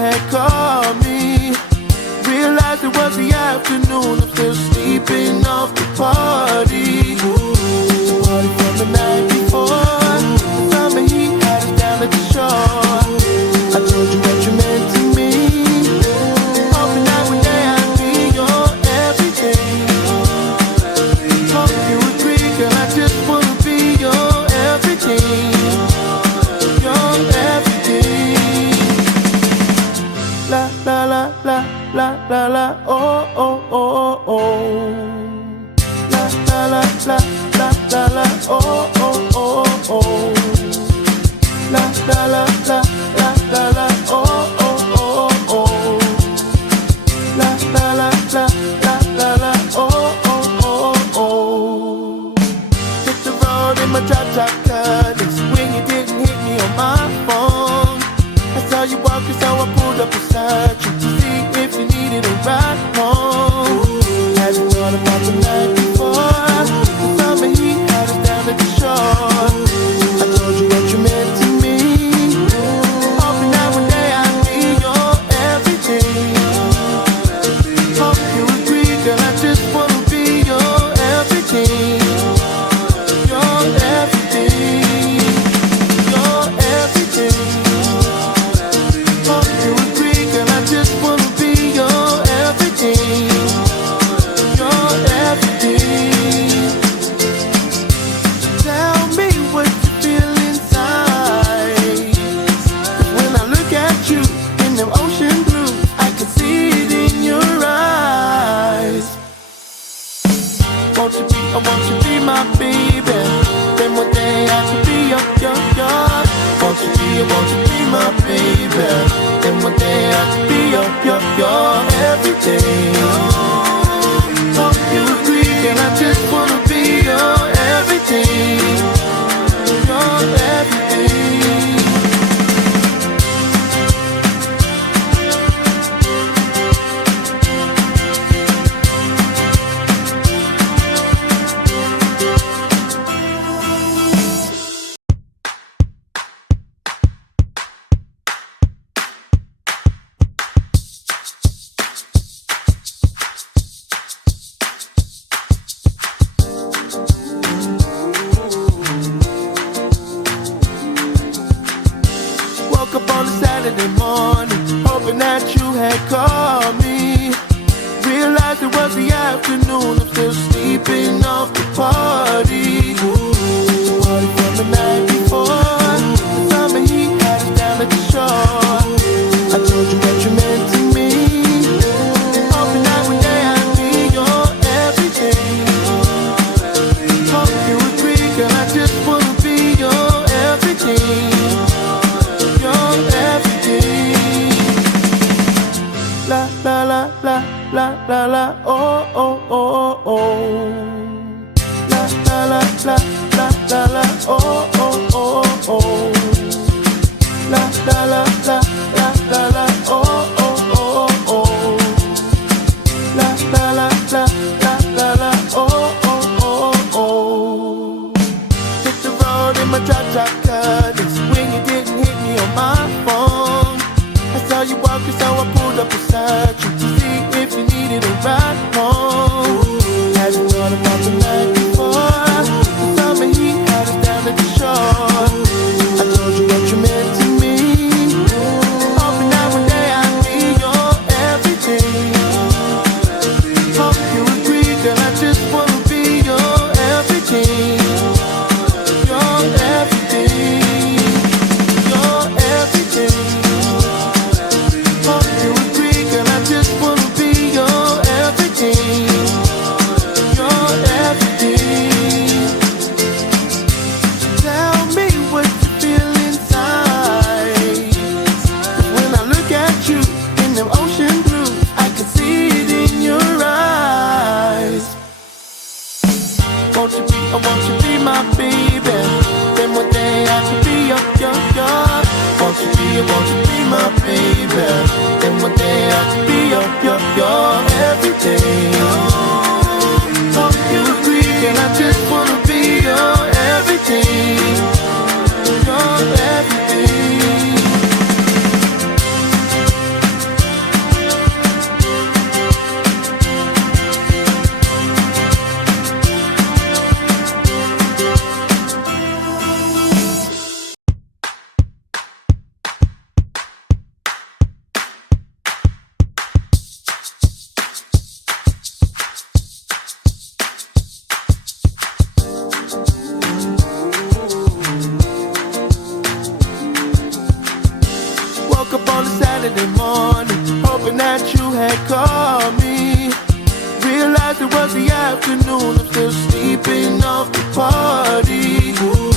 had called me. Realized it was the afternoon, I'm still sleeping off the party. The party from the night before, the summer heat had us down at the shore. I told you what you meant to me, hoping that one day I'd be your everything. Hope you agree, girl, I just wanna be your everything. Your everything. La la la la la la la, oh oh oh oh. La la la la la la la, oh oh oh oh. La la la la la la la, oh oh oh oh. La la la la la la la, oh oh oh oh. Hit the road in my drop-top cutters when you didn't hit me on my phone. I saw you walking, so I pulled up beside you to see if you needed a ride home. Hadn't thought about the night before, the summer heat had us down at the shore. I told you what you meant to me, hoping that one day I'd be your everything. Hope you agree, girl, I just wanna be your everything. Your everything. Your everything. Hope you agree, girl, I just wanna be your everything. Your everything. Tell me what you feel inside. 'Cause when I look at you in them ocean blue, I can see it in your eyes. Won't you be my baby? Then one day I could be your. Won't you be my baby? Then one day I could be your everything. Hope you agree, and I just wanna be your everything. Your everything. Woke up on a Saturday morning, hoping that you had called me. Realized it was the afternoon, I'm still sleeping off the party. The party from the night before, the summer heat had us down at the shore. I told you what you meant to me, hoping that one day I'd be your everything. Hope you agree, girl, I just wanna be your everything. Your everything. La la la la la la la, oh oh oh oh. La la la la la la la, oh oh oh oh. La la la la la la la, oh oh oh oh. La la la la la la la, oh oh oh oh. Hit the road in my drop-top cutters when you didn't hit me on my phone. I saw you walking, so I pulled up beside you to see if you needed a ride home. Hadn't thought about the night before, the summer heat had us down at the shore. I told you what you meant to me, hoping that one day I'd be your everything. Hope you agree, girl, I just wanna be your everything. Your everything. Your everything. Hope you agree, girl, I just wanna be your everything. had called me. Realized it was the afternoon, I'm still sleeping off the party.